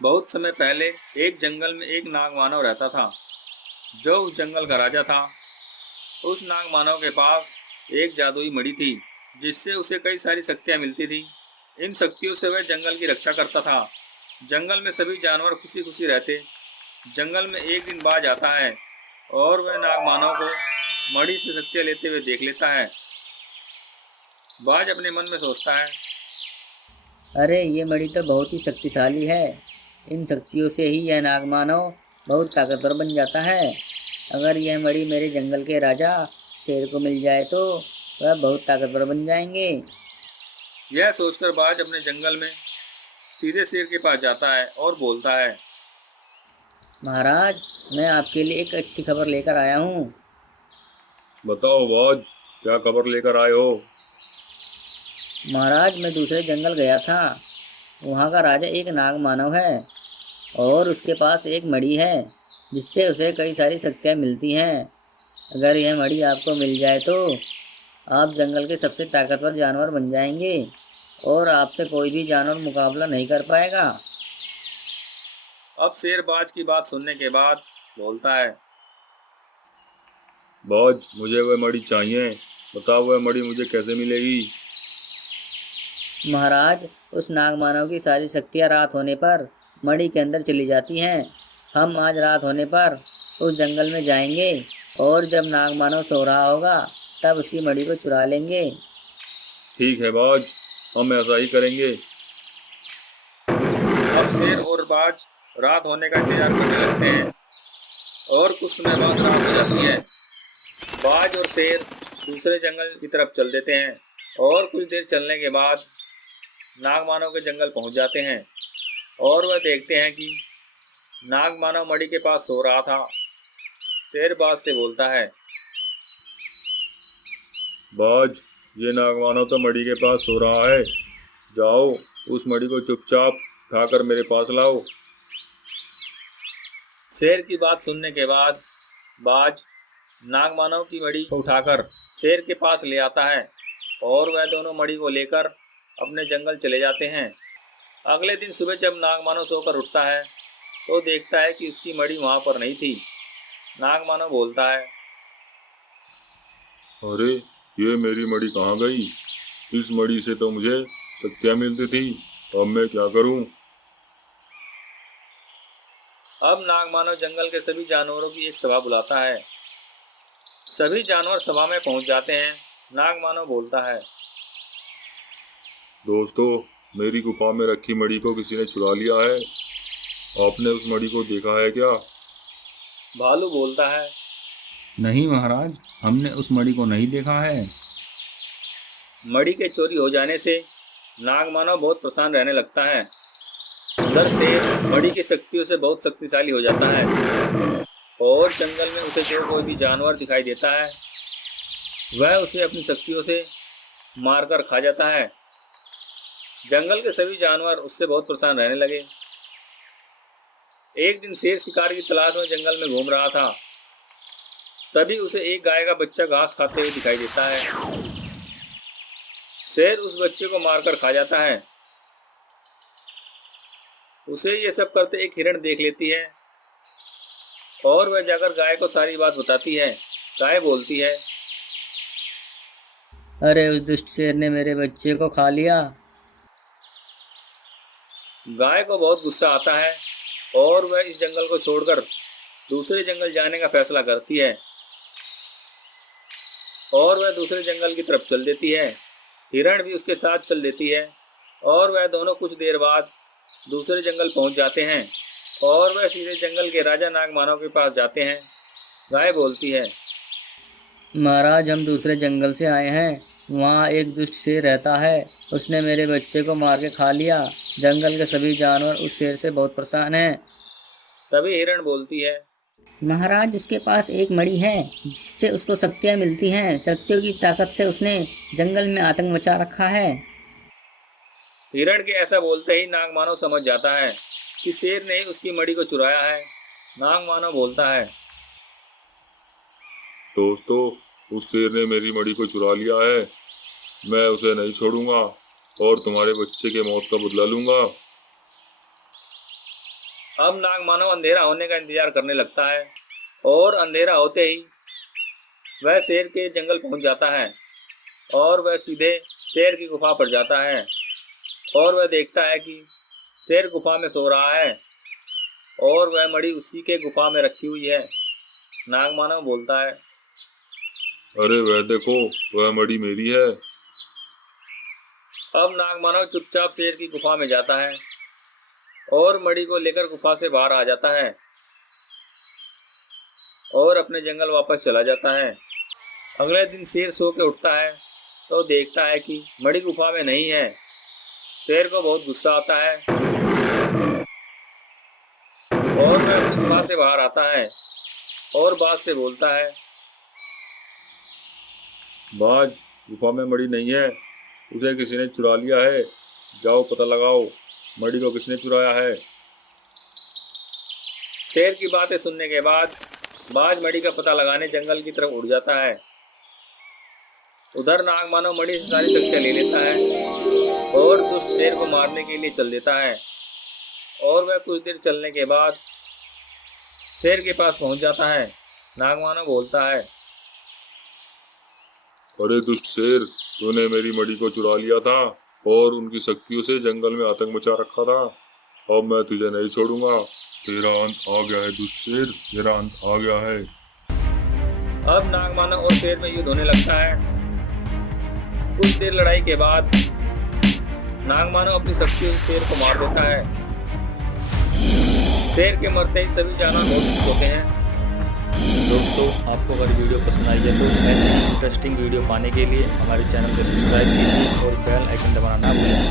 बहुत समय पहले एक जंगल में एक नागमानव रहता था, जो उस जंगल का राजा था। उस नागमानव के पास एक जादुई मणि थी, जिससे उसे कई सारी शक्तियां मिलती थी। इन शक्तियों से वह जंगल की रक्षा करता था। जंगल में सभी जानवर खुशी खुशी रहते। जंगल में एक दिन बाज आता है और वह नागमानव को मणि से शक्तियां लेते हुए देख लेता है। बाज अपने मन में सोचता है। अरे ये मणि तो बहुत ही शक्तिशाली है। इन शक्तियों से ही यह नागमानव बहुत ताकतवर बन जाता है। अगर यह मणि मेरे जंगल के राजा शेर को मिल जाए तो वह बहुत ताकतवर बन जाएंगे। यह सोचकर बाज अपने जंगल में सीधे शेर के पास जाता है और बोलता है। महाराज, मैं आपके लिए एक अच्छी खबर लेकर आया हूँ। बताओ बाज, क्या खबर लेकर आए हो? महाराज, मैं दूसरे जंगल गया था। वहाँ का राजा एक नागमानव है और उसके पास एक मणि है, जिससे उसे कई सारी शक्तियाँ मिलती हैं। अगर यह मणि आपको मिल जाए तो आप जंगल के सबसे ताकतवर जानवर बन जाएंगे और आपसे कोई भी जानवर मुकाबला नहीं कर पाएगा। अब शेर बाज की बात सुनने के बाद बोलता है। बाज, मुझे वह मणि चाहिए। बताओ वह मणि मुझे कैसे मिलेगी? महाराज, उस नागमानव की सारी शक्तियाँ रात होने पर मणि के अंदर चली जाती हैं। हम आज रात होने पर उस जंगल में जाएंगे और जब नागमानव सो रहा होगा तब उसकी मणि को चुरा लेंगे। ठीक है बाज, हम ऐसा ही करेंगे। अब शेर और बाज रात होने का इंतजार करने लगते हैं और कुछ समय बाद रात हो जाती है। बाज और शेर दूसरे जंगल की तरफ चल देते हैं और कुछ देर चलने के बाद नागमानव के जंगल पहुंच जाते हैं और वह देखते हैं कि नागमानव मणि के पास सो रहा था। शेर बाज से बोलता है। बाज, ये नागमानव तो मणि के पास सो रहा है। जाओ, उस मणि को चुपचाप उठाकर मेरे पास लाओ। शेर की बात सुनने के बाद बाज नागमानव की मणि को उठाकर शेर के पास ले आता है और वह दोनों मणि को लेकर अपने जंगल चले जाते हैं। अगले दिन सुबह जब नागमानव सोकर उठता है तो देखता है कि उसकी मणि वहां पर नहीं थी। नागमानव बोलता है। अरे, ये मेरी मणि कहाँ गई? इस मणि से तो मुझे शक्तियाँ मिलती थी। अब मैं क्या करूं? अब नागमानव जंगल के सभी जानवरों की एक सभा बुलाता है। सभी जानवर सभा में पहुंच जाते हैं। नागमानव बोलता है। दोस्तों, मेरी गुफा में रखी मणि को किसी ने चुरा लिया है। आपने उस मणि को देखा है क्या? भालू बोलता है। नहीं महाराज, हमने उस मणि को नहीं देखा है। मणि के चोरी हो जाने से नागमानव बहुत परेशान रहने लगता है। उधर शेर मणि की शक्तियों से बहुत शक्तिशाली हो जाता है और जंगल में उसे जो कोई भी जानवर दिखाई देता है वह उसे अपनी शक्तियों से मारकर खा जाता है। जंगल के सभी जानवर उससे बहुत परेशान रहने लगे। एक दिन शेर शिकार की तलाश में जंगल में घूम रहा था। तभी उसे एक गाय का बच्चा घास खाते हुए दिखाई देता है। शेर उस बच्चे को मारकर खा जाता है। उसे ये सब करते एक हिरण देख लेती है और वह जाकर गाय को सारी बात बताती है। गाय बोलती है। अरे, उस दुष्ट शेर ने मेरे बच्चे को खा लिया। गाय को बहुत गुस्सा आता है और वह इस जंगल को छोड़कर दूसरे जंगल जाने का फैसला करती है और वह दूसरे जंगल की तरफ चल देती है। हिरण भी उसके साथ चल देती है और वह दोनों कुछ देर बाद दूसरे जंगल पहुंच जाते हैं और वह सीधे जंगल के राजा नागमानव के पास जाते हैं। गाय बोलती है। महाराज, हम दूसरे जंगल से आए हैं। वहाँ एक दुष्ट शेर रहता है। उसने मेरे बच्चे को मार के खा लिया। जंगल के सभी जानवर उस शेर से बहुत परेशान हैं। तभी हिरण बोलती है। महाराज, उसके पास एक मणि है जिससे उसको शक्तियाँ मिलती हैं। शक्तियों की ताकत से उसने जंगल में आतंक मचा रखा है। हिरण के ऐसा बोलते ही नागमानव समझ जाता है कि शेर ने ही उसकी मणि को चुराया है। नागमानव बोलता है। दोस्तों, उस शेर ने मेरी मणि को चुरा लिया है। मैं उसे नहीं छोड़ूंगा और तुम्हारे बच्चे के मौत का बदला लूंगा। अब नाग मानव अंधेरा होने का इंतजार करने लगता है और अंधेरा होते ही वह शेर के जंगल पहुंच जाता है और वह सीधे शेर की गुफा पर जाता है और वह देखता है कि शेर गुफा में सो रहा है और वह मणि उसी के गुफा में रखी हुई है। नाग मानव बोलता है, अरे वह देखो, वह मणि मेरी है। अब नाग मानव चुपचाप शेर की गुफा में जाता है और मणि को लेकर गुफा से बाहर आ जाता है और अपने जंगल वापस चला जाता है। अगले दिन शेर सो के उठता है तो देखता है कि मणि गुफा में नहीं है। शेर को बहुत गुस्सा आता है और वह अपनी गुफा से बाहर आता है और बाज से बोलता है, बाज, गुफा में मणि नहीं है, उसे किसी ने चुरा लिया है। जाओ पता लगाओ, मणि को किसने चुराया है। शेर की बातें सुनने के बाद बाज मणि का पता लगाने जंगल की तरफ उड़ जाता है। उधर नाग मानव मणि से सारी शक्तियां ले लेता है और दुष्ट शेर को मारने के लिए चल देता है और वह कुछ देर चलने के बाद शेर के पास पहुंच जाता है। नाग मानव बोलता है, अरे दुष्ट शेर, तूने मेरी मणि को चुरा लिया था और उनकी शक्तियों से जंगल में आतंक मचा रखा था। अब मैं तुझे नहीं छोड़ूंगा। तेरा अंत आ गया है दुष्ट शेर, तेरा अंत आ गया है। अब नाग मानव और शेर में युद्ध होने लगता है। कुछ देर लड़ाई के बाद नाग मानव अपनी शक्तियों से शेर को मार देता है। शेर के मरते ही सभी जानवर बहुत खुश होते हैं। दोस्तों, आपको अगर वीडियो पसंद आई है तो ऐसी इंटरेस्टिंग वीडियो पाने के लिए हमारे चैनल को सब्सक्राइब कीजिए और बेल आइकन दबाना ना भूलें।